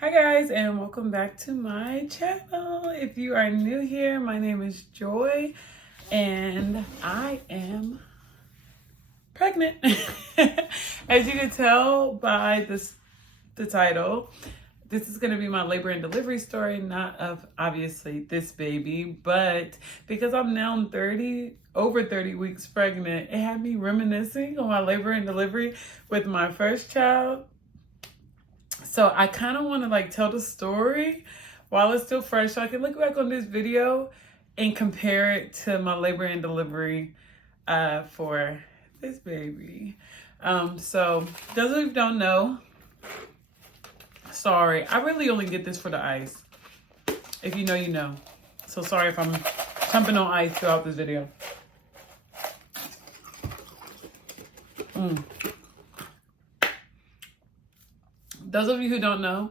Hi guys, and welcome back to my channel. If you are new here, my name is Joy and I am pregnant. As you can tell by the title, this is going to be my labor and delivery story, not of obviously this baby, but because I'm now 30, over 30 weeks pregnant, it had me reminiscing on my labor and delivery with my first child. So I kind of want to tell the story while it's still fresh so I can look back on this video and compare it to my labor and delivery for this baby. So those of you who don't know, sorry, I really only get this for the ice. If you know, you know. So sorry if I'm jumping on ice throughout this video. Those of you who don't know,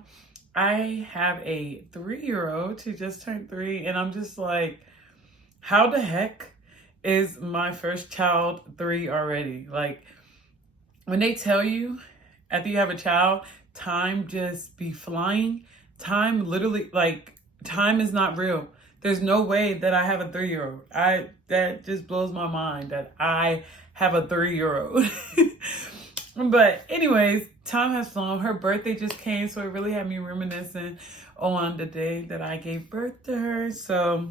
I have a 3-year-old who just turned 3, and I'm just like, how the heck is my first child 3 already? Like, when they tell you after you have a child, time just be flying. Time literally, time is not real. There's no way that I have a 3-year-old. That just blows my mind that I have a 3-year-old. But anyways, time has flown. Her birthday just came, so it really had me reminiscing on the day that I gave birth to her. So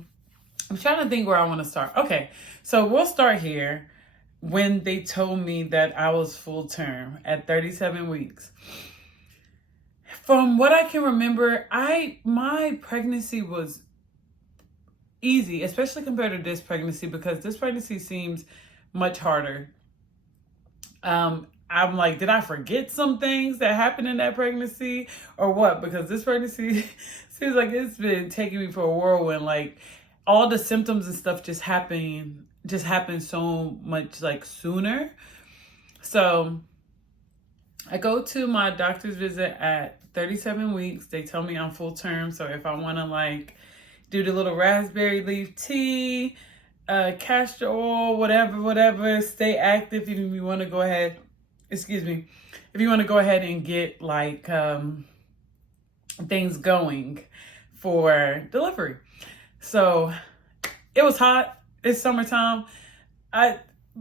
I'm trying to think where I want to start. Okay, so we'll start here when they told me that I was full term at 37 weeks. From what I can remember, my pregnancy was easy, especially compared to this pregnancy, because this pregnancy seems much harder. I'm like, did I forget some things that happened in that pregnancy or what? Because this pregnancy seems like it's been taking me for a whirlwind. Like, all the symptoms and stuff just happened so much sooner. So I go to my doctor's visit at 37 weeks. They tell me I'm full term. So if I want to do the little raspberry leaf tea, castor oil, whatever, stay active. If you want to go ahead, if you want to go ahead and get things going for delivery. So it was hot. It's summertime.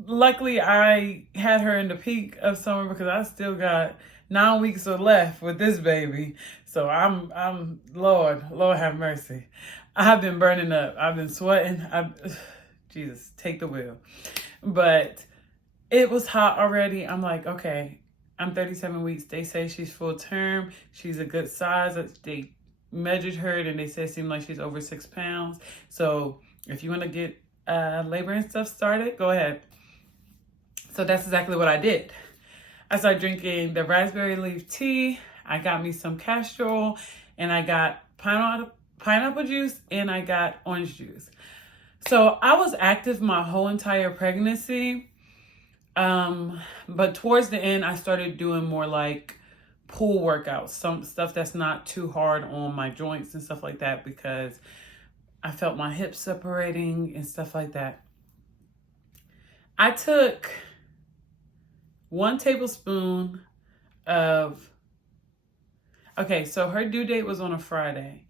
Luckily I had her in the peak of summer because I still got 9 weeks left with this baby. So I'm Lord have mercy. I have been burning up. I've been sweating. Jesus, take the wheel. But it was hot already. I'm like, okay, I'm 37 weeks. They say she's full term. She's a good size. They measured her and they said it seemed like she's over 6 pounds. So if you want to get labor and stuff started, go ahead. So that's exactly what I did. I started drinking the raspberry leaf tea. I got me some castor oil, and I got pineapple juice, and I got orange juice. So I was active my whole entire pregnancy. But towards the end, I started doing more pool workouts, some stuff that's not too hard on my joints and stuff like that, because I felt my hips separating and stuff like that. I took 1 tablespoon of, okay, so her due date was on a Friday.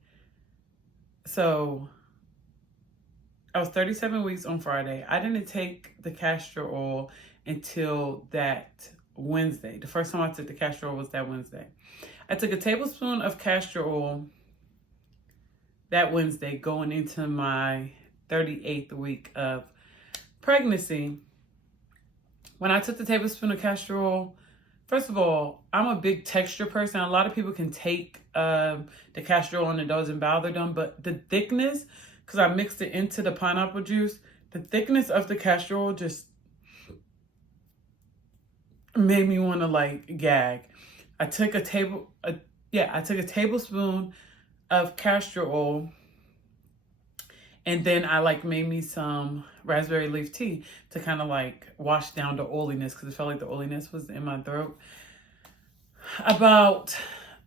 So I was 37 weeks on Friday. I didn't take the castor oil until that Wednesday. The first time I took the castor oil was that Wednesday. I took a tablespoon of castor oil that Wednesday going into my 38th week of pregnancy. When I took the tablespoon of castor oil, first of all, I'm a big texture person. A lot of people can take the castor oil and it doesn't bother them, but the thickness, because I mixed it into the pineapple juice, the thickness of the castor oil just made me want to gag. I took a tablespoon of castor oil, and then I made me some raspberry leaf tea to kind of wash down the oiliness, because it felt like the oiliness was in my throat. About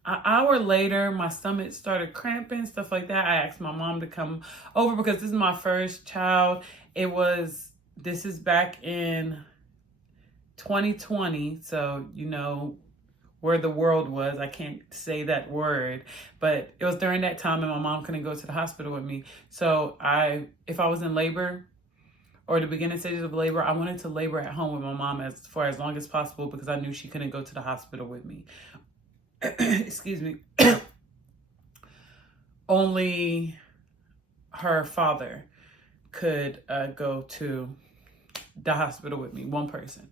an hour later, my stomach started cramping, stuff like that. I asked my mom to come over because this is my first child. This is back in 2020. So, where the world was. I can't say that word, but it was during that time and my mom couldn't go to the hospital with me. So if I was in labor or the beginning stages of labor, I wanted to labor at home with my mom for as long as possible because I knew she couldn't go to the hospital with me. Excuse me. Only her father could go to the hospital with me, one person,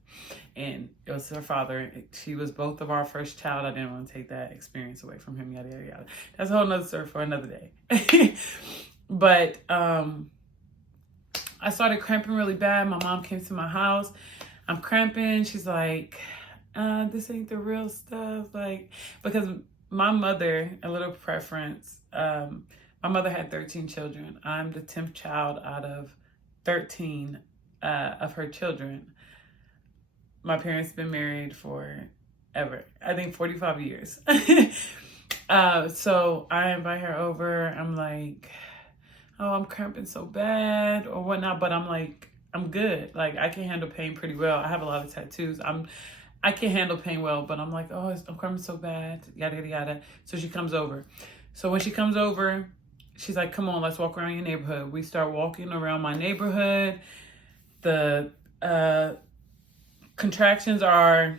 and it was her father. She was both of our first child. I didn't want to take that experience away from him, yada yada yada. That's a whole nother story for another day. But I started cramping really bad. My mom came to my house. I'm cramping. She's like, this ain't the real stuff. Like, because my mother, a little preference, my mother had 13 children. I'm the 10th child out of 13 of her children. My parents been married for ever. I think 45 years. So I invite her over. I'm like, oh, I'm cramping so bad or whatnot. But I'm like, I'm good. Like, I can handle pain pretty well. I have a lot of tattoos. I can handle pain well, but I'm like, oh, I'm cramping so bad, yada, yada, yada. So she comes over. So when she comes over, she's like, come on, let's walk around your neighborhood. We start walking around my neighborhood. The contractions are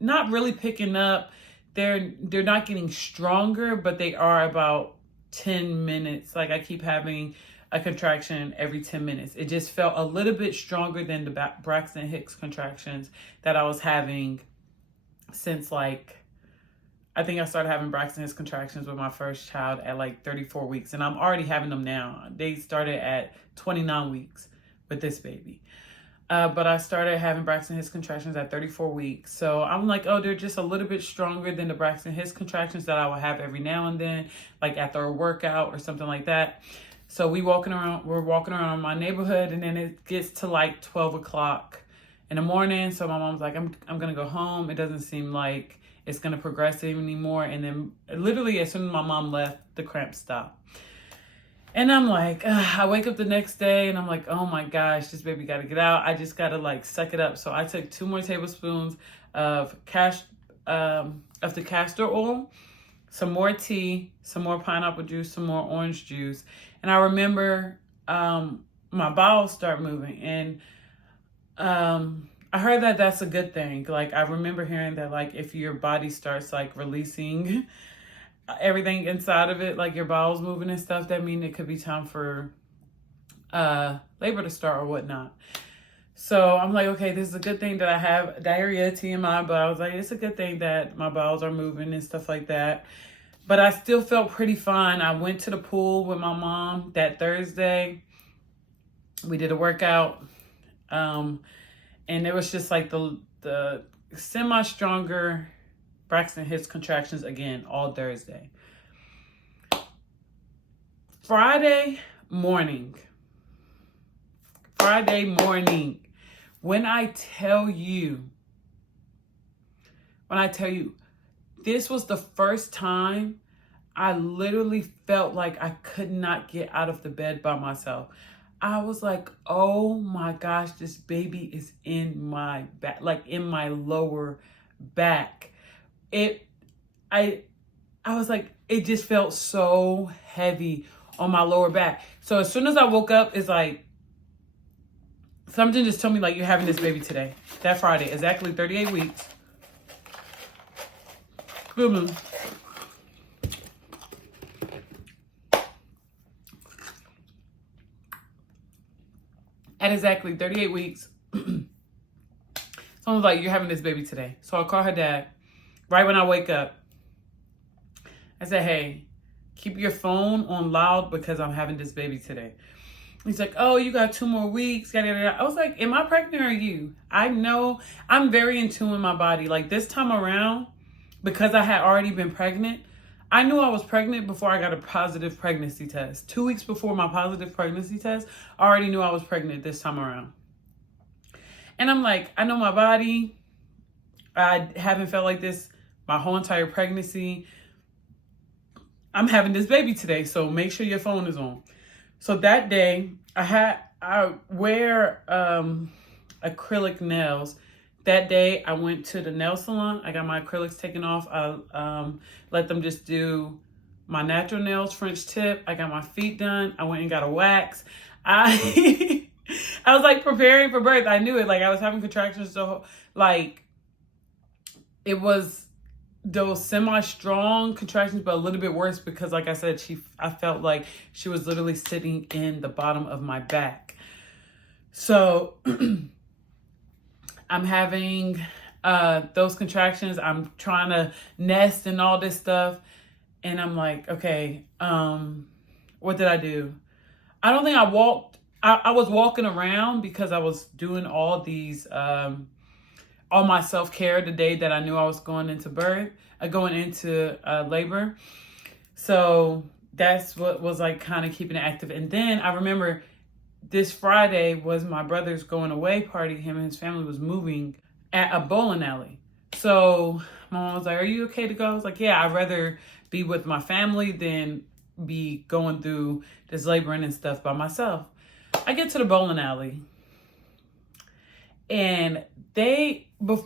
not really picking up. They're not getting stronger, but they are about 10 minutes. Like, I keep having a contraction every 10 minutes. It just felt a little bit stronger than the Braxton Hicks contractions that I was having since, like, I think I started having Braxton Hicks contractions with my first child at like 34 weeks. And I'm already having them now. They started at 29 weeks with this baby. But I started having Braxton Hicks contractions at 34 weeks. So I'm like, oh, they're just a little bit stronger than the Braxton Hicks contractions that I will have every now and then, like after a workout or something like that. So we're walking around my neighborhood, and then it gets to like 12 o'clock in the morning. So my mom's like, I'm going to go home. It doesn't seem like it's going to progress anymore. And then literally as soon as my mom left, the cramps stopped. And I'm like, I wake up the next day and I'm like, oh my gosh, this baby got to get out. I just got to like suck it up. So I took 2 more tablespoons of the castor oil, some more tea, some more pineapple juice, some more orange juice. And I remember my bowels start moving. And I heard that that's a good thing. Like, I remember hearing that, like, if your body starts like releasing everything inside of it, like your bowels moving and stuff, that means it could be time for labor to start or whatnot. So I'm like, okay, this is a good thing that I have diarrhea, TMI, but I was like, it's a good thing that my bowels are moving and stuff like that. But I still felt pretty fine. I went to the pool with my mom that Thursday. We did a workout. And it was just like the semi-stronger Braxton Hicks contractions again all Thursday. Friday morning, when I tell you, this was the first time I literally felt like I could not get out of the bed by myself. I was like, oh my gosh, this baby is in my back, like in my lower back. I was like, it just felt so heavy on my lower back. So as soon as I woke up, it's like, something just told me, like, you're having this baby today. That Friday, exactly 38 weeks. At exactly 38 weeks, someone was like, you're having this baby today. So I call her dad right when I wake up. I said, hey, keep your phone on loud because I'm having this baby today. He's like, oh, you got 2 more weeks. I was like, am I pregnant or you? I know I'm very in tune with my body. Like, this time around, because I had already been pregnant, I knew I was pregnant before I got a positive pregnancy test. 2 weeks before my positive pregnancy test, I already knew I was pregnant this time around. And I'm like, I know my body. I haven't felt like this my whole entire pregnancy. I'm having this baby today, so make sure your phone is on. So that day, I wear acrylic nails that day I went to the nail salon. I got my acrylics taken off. I let them just do my natural nails, French tip. I got my feet done. I went and got a wax. I I was like preparing for birth. I knew it. Like I was having contractions, so like it was those semi-strong contractions, but a little bit worse because, like I said, I felt like she was literally sitting in the bottom of my back. So I'm having those contractions. I'm trying to nest and all this stuff. And I'm like, okay, what did I do? I don't think I walked. I was walking around because I was doing all these, all my self-care the day that I knew I was going into labor. So that's what was like kind of keeping it active. And then I remember this Friday was my brother's going away party. Him and his family was moving at a bowling alley. So my mom was like, are you okay to go? I was like, yeah, I'd rather be with my family than be going through this laboring and stuff by myself. I get to the bowling alley and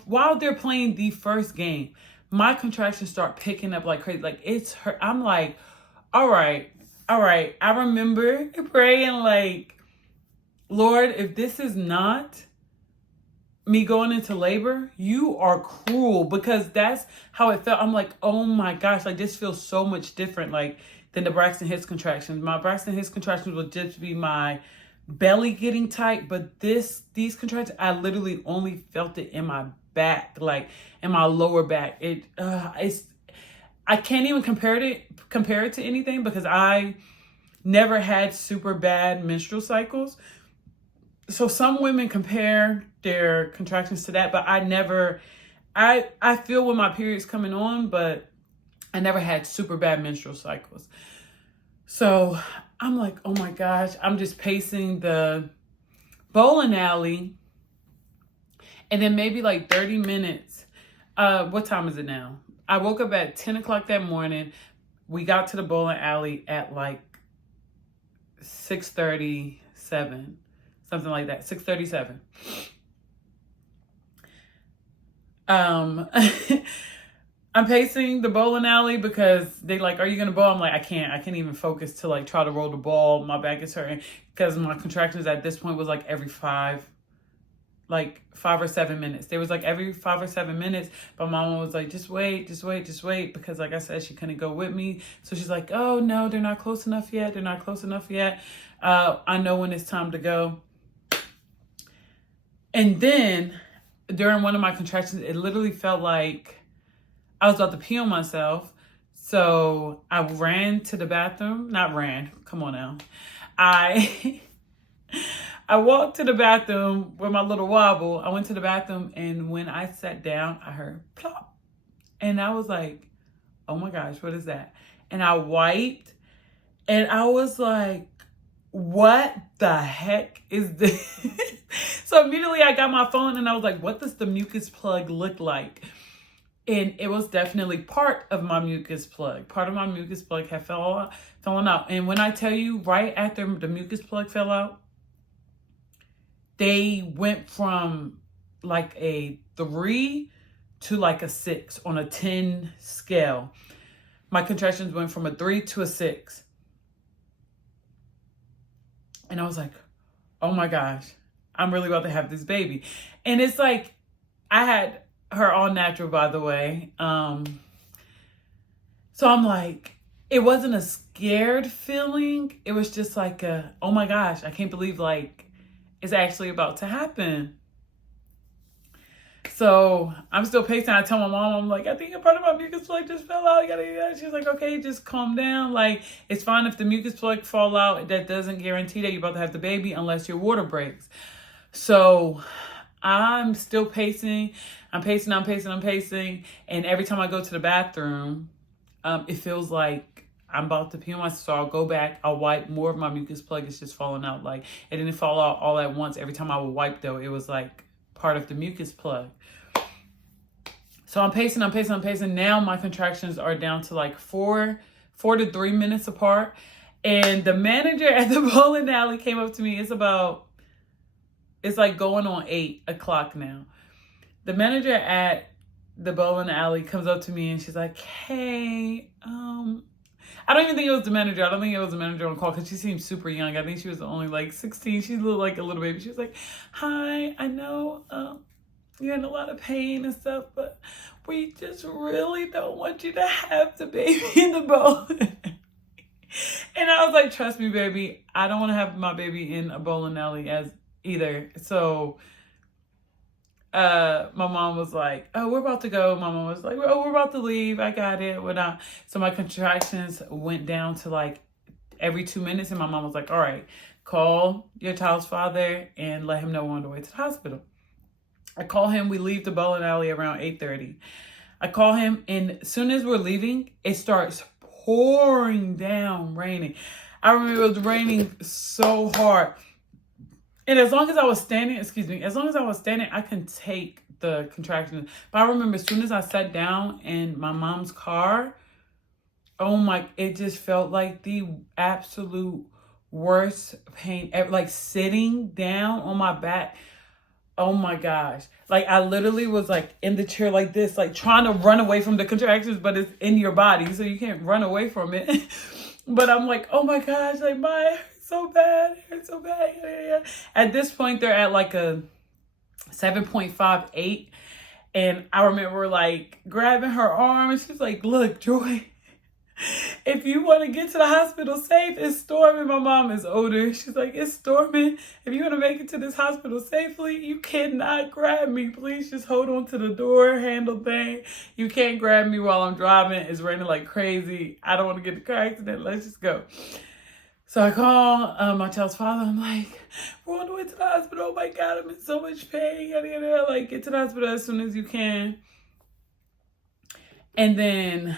while they're playing the first game, my contractions start picking up like crazy. Like it's hurt. I'm like, all right. I remember praying like, Lord, if this is not me going into labor, you are cruel, because that's how it felt. I'm like, oh my gosh, like this feels so much different like than the Braxton Hicks contractions. My Braxton Hicks contractions would just be my belly getting tight, but these contractions, I literally only felt it in my back, like in my lower back. I can't even compare it to anything because I never had super bad menstrual cycles. So some women compare their contractions to that, but I feel when my period's coming on, but I never had super bad menstrual cycles. So I'm like, oh my gosh, I'm just pacing the bowling alley. And then maybe like 30 minutes. What time is it now? I woke up at 10 o'clock that morning. We got to the bowling alley at like 6:37, something like that, 6:37. I'm pacing the bowling alley because they like, are you gonna bowl? I'm like, I can't even focus to like try to roll the ball. My back is hurting because my contractions at this point was like every 5 or 7 minutes. They was like every 5 or 7 minutes, but my mom was like, just wait, because like I said, she couldn't go with me. So she's like, oh no, they're not close enough yet. I know when it's time to go. And then during one of my contractions, it literally felt like I was about to pee on myself. So I ran to the bathroom. Not ran. Come on now. I walked to the bathroom with my little wobble. I went to the bathroom, and when I sat down, I heard plop. And I was like, oh my gosh, what is that? And I wiped, and I was like, what the heck is this? So immediately I got my phone and I was like, what does the mucus plug look like? And it was definitely part of my mucus plug. Part of my mucus plug had fallen out. And when I tell you, right after the mucus plug fell out, they went from like a 3 to like a 6 on a 10 scale. My contractions went from a 3 to a 6. And I was like, oh my gosh, I'm really about to have this baby. And it's like, I had her all natural, by the way. So I'm like, it wasn't a scared feeling. It was just like oh my gosh, I can't believe like it's actually about to happen. So I'm still pacing. I tell my mom, I'm like, I think a part of my mucus plug just fell out. She's like, okay, just calm down. Like, it's fine if the mucus plug fall out. That doesn't guarantee that you're about to have the baby unless your water breaks. So I'm still pacing. I'm pacing. And every time I go to the bathroom, it feels like I'm about to pee on myself. So I'll go back. I'll wipe. More of my mucus plug is just falling out. Like, it didn't fall out all at once. Every time I would wipe, though, it was like part of the mucus plug. So I'm pacing. Now my contractions are down to like 4 to 3 minutes apart. And the manager at the bowling alley came up to me. It's like going on 8 o'clock now. The manager at the bowling alley comes up to me and she's like, hey, I don't even think it was the manager. I don't think it was the manager on call because she seemed super young. I think she was only like 16. She looked like a little baby. She was like, hi, I know you're in a lot of pain and stuff, but we just really don't want you to have the baby in the bowl. And I was like, trust me, baby, I don't want to have my baby in a bowling alley as either. So my mom was like, oh, we're about to go. My mom was like, oh, we're about to leave. I got it. So my contractions went down to like every 2 minutes. And my mom was like, all right, call your child's father and let him know we're on the way to the hospital. I call him. We leave the bowling alley around 8:30. I call him, and as soon as we're leaving, it starts pouring down, raining. I remember it was raining so hard. And as long as I was standing, I can take the contractions. But I remember as soon as I sat down in my mom's car, it just felt like the absolute worst pain ever. Like sitting down on my back. Oh my gosh. Like I literally was like in the chair like this, like trying to run away from the contractions, but it's in your body, so you can't run away from it. But I'm like, oh my gosh, like my so bad. It's so bad. Yeah. At this point, they're at like a 7.58. And I remember like grabbing her arm and she's like, look, Joy, if you want to get to the hospital safe, it's storming. My mom is older. She's like, it's storming. If you want to make it to this hospital safely, you cannot grab me. Please just hold on to the door handle thing. You can't grab me while I'm driving. It's raining like crazy. I don't want to get in a car accident. Let's just go. So I call my child's father. I'm like, we're on the way to the hospital. Oh my God, I'm in so much pain. Like, get to the hospital as soon as you can. And then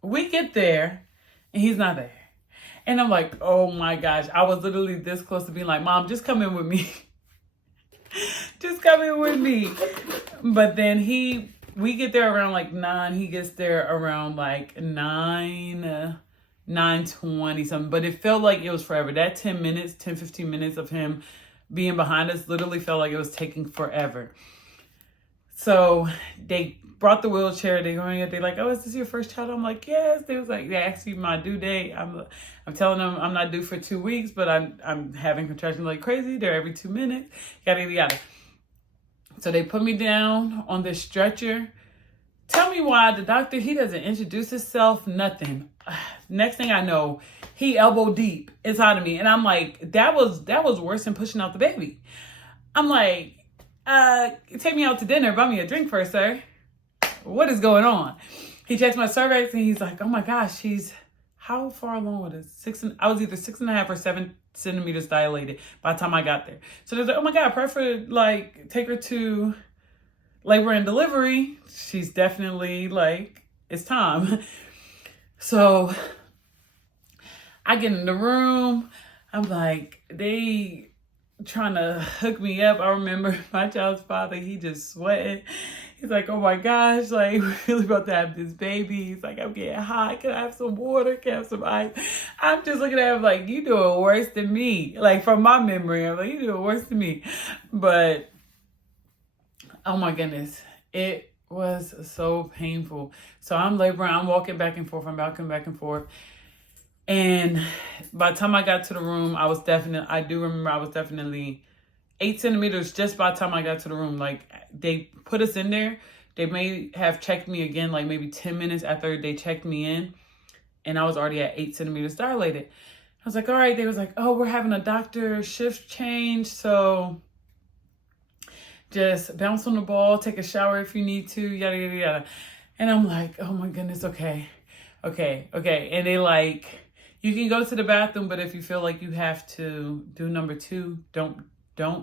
we get there and he's not there. And I'm like, oh my gosh. I was literally this close to being like, Mom, just come in with me. Just come in with me. But then we get there around like 9. He gets there around like 9:20 something, but it felt like it was forever. That 10 minutes, 10, 15 minutes of him being behind us literally felt like it was taking forever. So they brought the wheelchair. They're like, oh, is this your first child? I'm like, yes. They was like, they asked me my due date. I'm telling them I'm not due for 2 weeks, but I'm having contractions like crazy. They're every 2 minutes, yada, yada, yada. So they put me down on this stretcher. Tell me why the doctor, he doesn't introduce himself, nothing. Next thing I know, he elbow deep inside of me. And I'm like, that was worse than pushing out the baby. I'm like, take me out to dinner, buy me a drink first, sir. What is going on? He checks my cervix and he's like, oh my gosh, how far along was it? I was either 6.5 or 7 centimeters dilated by the time I got there. So they're like, oh my God, prefer like take her to labor and delivery. She's definitely like, it's time. So I get in the room. I'm like, they trying to hook me up. I remember my child's father, he just sweating. He's like, oh my gosh, like we're really about to have this baby. He's like, I'm getting hot. Can I have some water? Can I have some ice? I'm just looking at him like, you doing worse than me. Like from my memory, I'm like, you doing worse than me. But oh my goodness, it was so painful. So I'm laboring, I'm walking back and forth, I'm walking back and forth. And by the time I got to the room, I do remember I was definitely 8 centimeters just by the time I got to the room. Like they put us in there. They may have checked me again, like maybe 10 minutes after they checked me in. And I was already at 8 centimeters dilated. I was like, all right. They was like, oh, we're having a doctor shift change. So just bounce on the ball, take a shower if you need to, yada, yada, yada. And I'm like, oh my goodness, okay. And they like, you can go to the bathroom, but if you feel like you have to do number 2, don't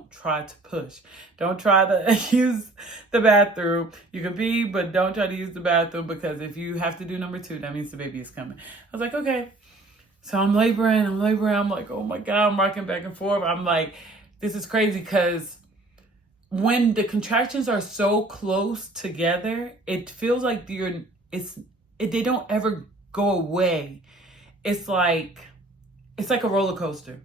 try to push. Don't try to use the bathroom. You can pee, but don't try to use the bathroom because if you have to do number 2, that means the baby is coming. I was like, okay. So I'm laboring. I'm like, oh my God, I'm rocking back and forth. I'm like, this is crazy because when the contractions are so close together, it feels like they don't ever go away. It's like a roller coaster.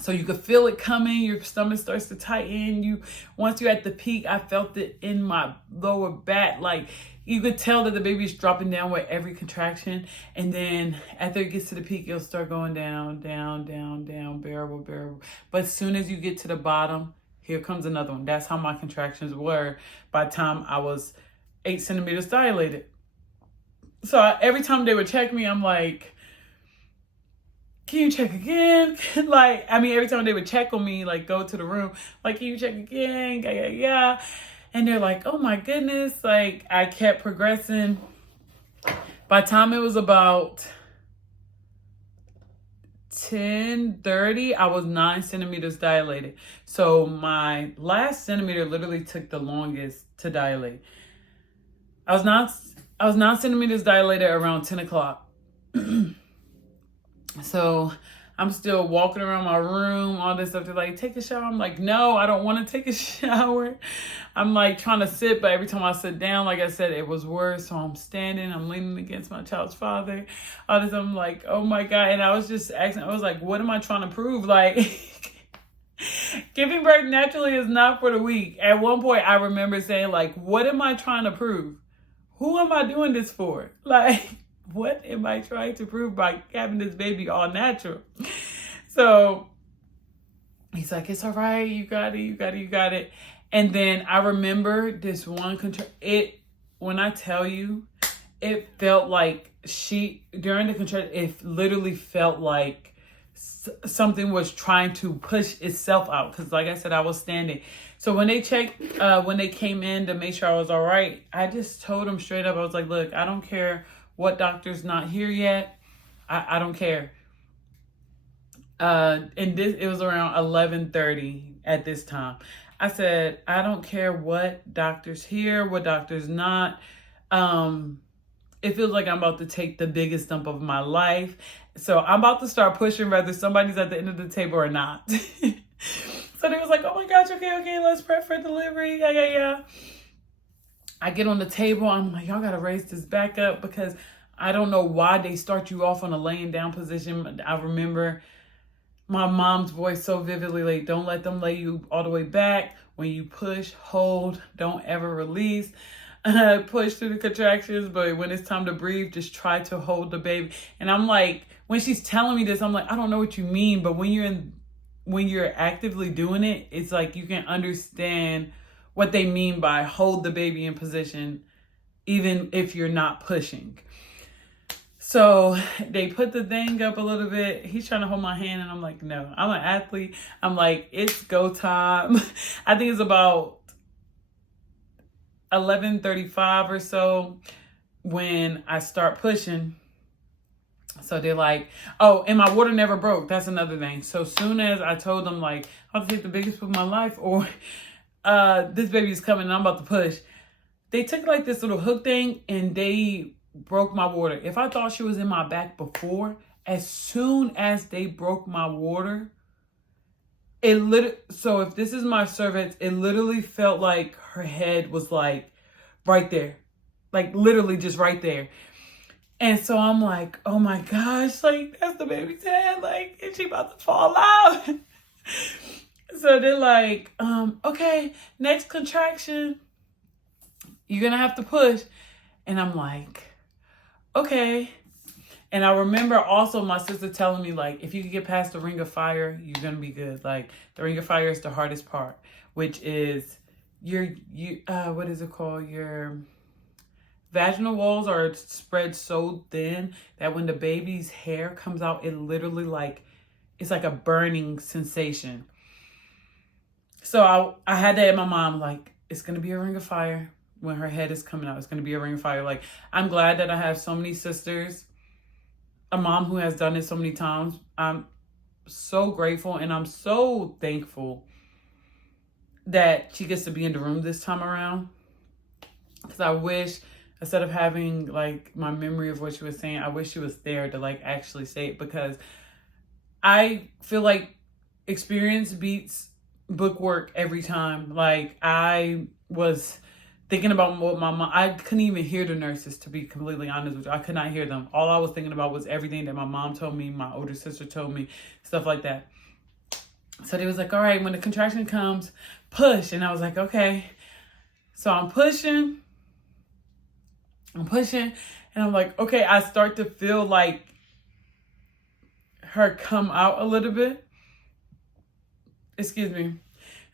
So you could feel it coming. Your stomach starts to tighten. Once you're at the peak, I felt it in my lower back. Like you could tell that the baby's dropping down with every contraction. And then after it gets to the peak, it'll start going down, down, down, down, bearable, bearable. But as soon as you get to the bottom, here comes another one. That's how my contractions were by the time I was 8 centimeters dilated. So every time they would check me, I'm like, can you check again? Every time they would check on me, like go to the room, like, can you check again? Yeah. And they're like, oh my goodness. Like I kept progressing. By the time it was about 10:30, I was 9 centimeters dilated. So my last centimeter literally took the longest to dilate. I was 9 centimeters dilated around 10 o'clock. So I'm still walking around my room, all this stuff. They're like, take a shower. I'm like, no, I don't want to take a shower. I'm like trying to sit, but every time I sit down, like I said, it was worse. So I'm standing, I'm leaning against my child's father. All this, I'm like, oh my God. And I was just asking, I was like, what am I trying to prove? Like, giving birth naturally is not for the weak. At one point, I remember saying, like, what am I trying to prove? Who am I doing this for? Like, what am I trying to prove by having this baby all natural? So he's like, it's all right. You got it. You got it. You got it. And then I remember this one when I tell you, it felt like during the contraction, it literally felt like something was trying to push itself out. Cause like I said, I was standing. So when they checked, when they came in to make sure I was all right, I just told them straight up, I was like, look, I don't care what doctor's not here yet. I don't care. And it was around 11:30 at this time. I said, I don't care what doctor's here, what doctor's not. It feels like I'm about to take the biggest dump of my life. So I'm about to start pushing whether somebody's at the end of the table or not. So they was like, oh my gosh, okay, let's prep for delivery. Yeah. I get on the table. I'm like, y'all got to raise this back up because I don't know why they start you off on a laying down position. I remember my mom's voice so vividly, like, don't let them lay you all the way back. When you push, hold, don't ever release. Push through the contractions, but when it's time to breathe, just try to hold the baby. And I'm like, when she's telling me this, I'm like, I don't know what you mean, but when you're actively doing it, it's like you can understand what they mean by hold the baby in position, even if you're not pushing. So they put the thing up a little bit. He's trying to hold my hand and I'm like, no, I'm an athlete. I'm like, it's go time. I think it's about 11:35 or so when I start pushing. So they're like, oh, and my water never broke. That's another thing. So soon as I told them, like, I'll take the biggest of my life or this baby is coming and I'm about to push. They took like this little hook thing and they broke my water. If I thought she was in my back before, as soon as they broke my water, so if this is my cervix, it literally felt like her head was like right there, like literally just right there. And so I'm like, oh my gosh, like that's the baby's head, like is she about to fall out? So they're like, okay, next contraction, you're gonna have to push. And I'm like, okay. And I remember also my sister telling me, like, if you can get past the ring of fire, you're going to be good. Like, the ring of fire is the hardest part, which is what is it called? Your vaginal walls are spread so thin that when the baby's hair comes out, it literally it's like a burning sensation. So I had that in my mind, like, it's going to be a ring of fire when her head is coming out. It's going to be a ring of fire. Like, I'm glad that I have so many sisters, a mom who has done it so many times. I'm so grateful and I'm so thankful that she gets to be in the room this time around. Because I wish, instead of having like my memory of what she was saying, I wish she was there to like actually say it, because I feel like experience beats book work every time. Like, I was thinking about what my mom, I couldn't even hear the nurses, to be completely honest with you. I could not hear them. All I was thinking about was everything that my mom told me, my older sister told me, stuff like that. So they was like, all right, when the contraction comes, push. And I was like, okay. So I'm pushing, and I'm like, okay, I start to feel like her come out a little bit. Excuse me.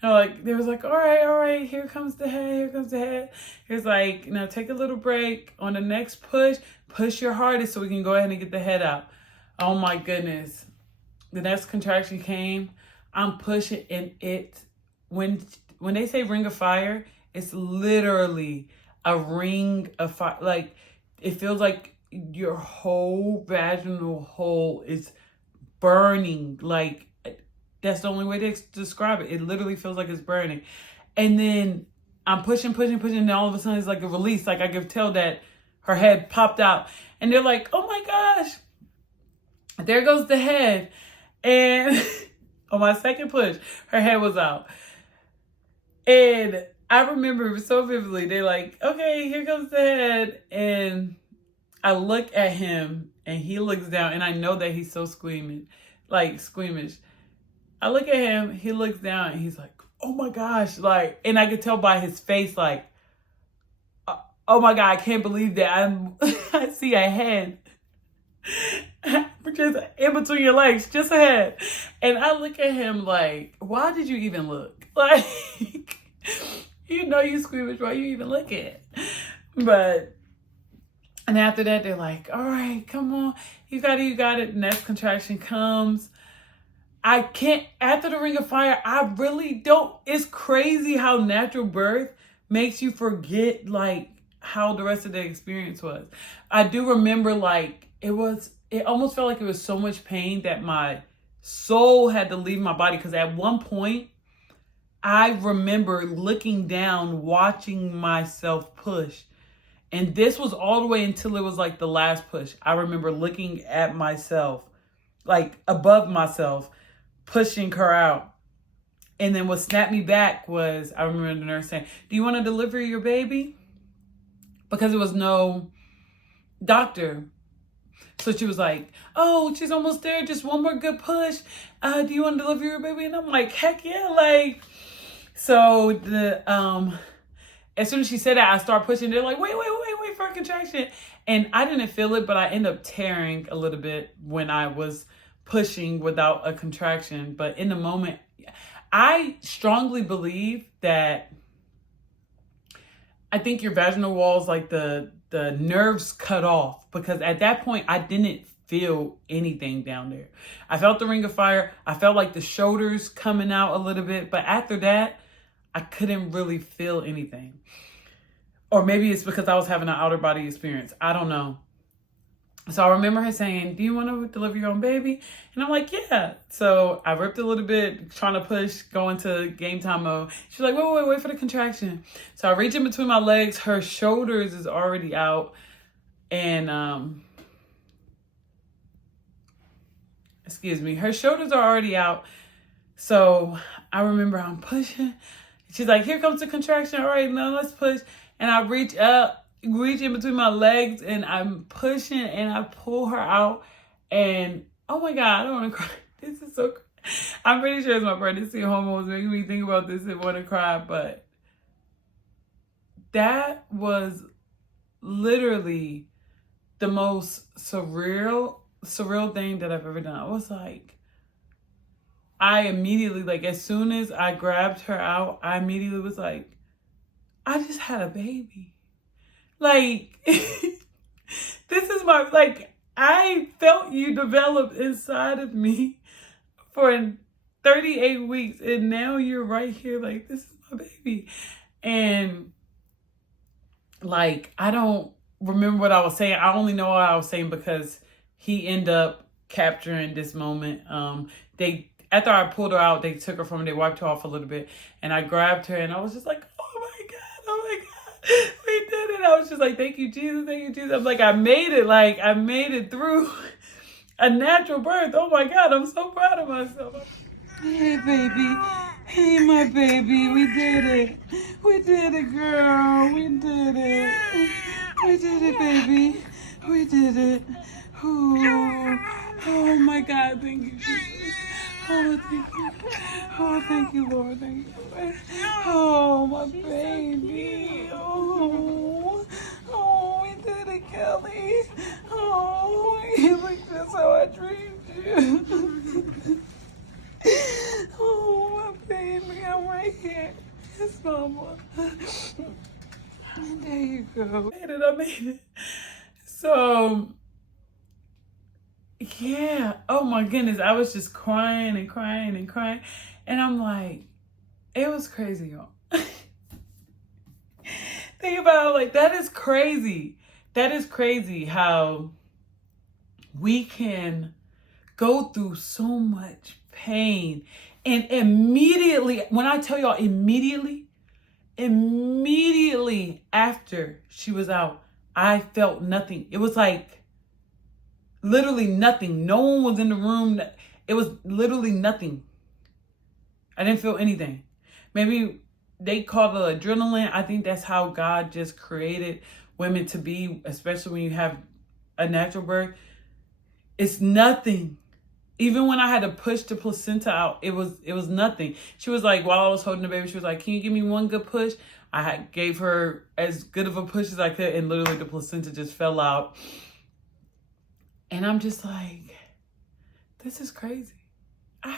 And like, they was like, all right, here comes the head. He's like, now take a little break. On the next push your hardest so we can go ahead and get the head out. Oh my goodness. The next contraction came. I'm pushing, and when they say ring of fire, it's literally a ring of fire. Like, it feels like your whole vaginal hole is burning. Like, that's the only way to describe it. It literally feels like it's burning. And then I'm pushing, and all of a sudden it's like a release. Like, I could tell that her head popped out. And they're like, oh my gosh, there goes the head. And on my second push, her head was out. And I remember so vividly, they're like, okay, here comes the head. And I look at him, and he looks down, and I know that he's so squeamish. I look at him, he looks down, and he's like, oh my gosh. Like, and I could tell by his face, like, oh my God, I can't believe that I see a head. Just in between your legs, just a head. And I look at him like, why did you even look? Like, you know you squeamish, why you even looking? But, and after that, they're like, all right, come on, you got it. Next contraction comes. I can't, after the ring of fire, I really don't. It's crazy how natural birth makes you forget, like, how the rest of the experience was. I do remember, like, it almost felt like it was so much pain that my soul had to leave my body. Because at one point, I remember looking down, watching myself push. And this was all the way until it was like the last push. I remember looking at myself, like above myself, pushing her out. And then what snapped me back was, I remember the nurse saying, do you want to deliver your baby? Because there was no doctor. So she was like, oh, she's almost there. Just one more good push. Do you want to deliver your baby? And I'm like, heck yeah. Like, so as soon as she said that, I start pushing. They're like, wait for a contraction. And I didn't feel it, but I ended up tearing a little bit when I was pushing without a contraction. But in the moment, I strongly believe that I think your vaginal walls, like the nerves cut off, because at that point I didn't feel anything down there. I felt the ring of fire. I felt like the shoulders coming out a little bit, but after that, I couldn't really feel anything. Or maybe it's because I was having an outer body experience. I don't know. So I remember her saying, do you want to deliver your own baby? And I'm like, yeah. So I ripped a little bit, trying to push, go into game time mode. She's like, wait for the contraction. So I reach in between my legs. Her shoulders is already out. And, excuse me, her shoulders are already out. So I remember I'm pushing. She's like, here comes the contraction. All right, now let's push. And I reach in between my legs, and I'm pushing, and I pull her out. And oh my God, I don't want to cry. This is so, I'm pretty sure it's my pregnancy hormones making me think about this and want to cry. But that was literally the most surreal thing that I've ever done. I was like, I immediately, like, as soon as I grabbed her out, I immediately was like, I just had a baby. Like, this is my, like, I felt you develop inside of me for 38 weeks, and now you're right here, like, this is my baby. And, like, I don't remember what I was saying. I only know what I was saying because he ended up capturing this moment. After I pulled her out, they took her from me, they wiped her off a little bit, and I grabbed her, and I was just like, oh my God, we did it. I was just like, thank you, Jesus, thank you, Jesus. I'm like, I made it through a natural birth. Oh my God, I'm so proud of myself. Hey, baby. Hey, my baby, we did it. We did it, girl. We did it. We did it, baby. We did it. Oh my God, thank you, Jesus. Oh, thank you. Oh, thank you, Lord. Thank you, Lord. Oh, my baby. Oh, we did it, Kelly. Oh, you look just how I dreamed you. Oh, my baby. I'm right here. Yes, Mama. There you go. I made it. So, yeah. Oh, my goodness. I was just crying and crying and crying. And I'm like, it was crazy, y'all. Think about it, like, that is crazy. That is crazy how we can go through so much pain. And immediately, when I tell y'all immediately after she was out, I felt nothing. It was like literally nothing. No one was in the room. It was literally nothing. I didn't feel anything. Maybe they call it adrenaline. I think that's how God just created women to be, especially when you have a natural birth. It's nothing. Even when I had to push the placenta out, it was nothing. She was like, while I was holding the baby, she was like, can you give me one good push? I gave her as good of a push as I could, and literally the placenta just fell out. And I'm just like, this is crazy. I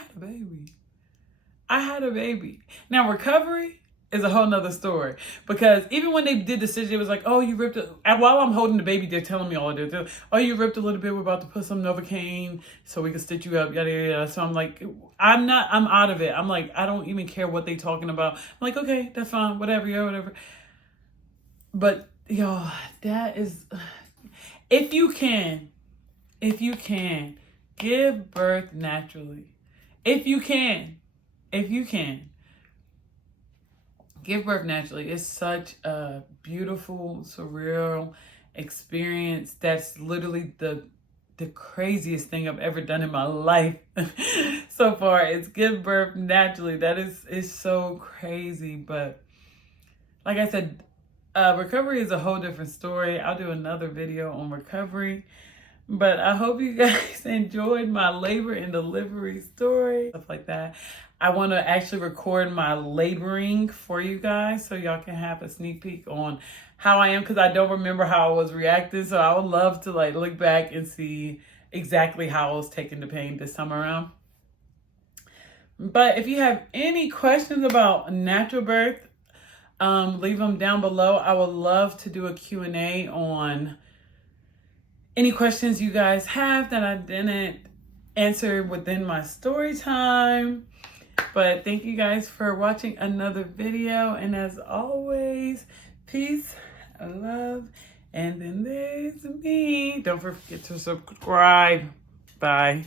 had a baby. Now, recovery is a whole nother story, because even when they did the surgery, it was like, oh, you ripped it. And while I'm holding the baby, they're telling me all of this. Oh, you ripped a little bit. We're about to put some Novocaine so we can stitch you up. Yada, yada, yada. So I'm like, I'm out of it. I'm like, I don't even care what they talking about. I'm like, okay, that's fine. Whatever, yeah, whatever. But y'all, that is, if you can, give birth naturally. If you can. Give birth naturally. It's such a beautiful, surreal experience. That's literally the craziest thing I've ever done in my life so far. It's give birth naturally. That is so crazy. But like I said, recovery is a whole different story. I'll do another video on recovery. But I hope you guys enjoyed my labor and delivery story, stuff like that. I want to actually record my laboring for you guys so y'all can have a sneak peek on how I am, because I don't remember how I was reacting. So I would love to like look back and see exactly how I was taking the pain this time around. But if you have any questions about natural birth, leave them down below. I would love to do a Q&A on any questions you guys have that I didn't answer within my story time. But thank you guys for watching another video. And as always, peace, love, and then there's me. Don't forget to subscribe. Bye.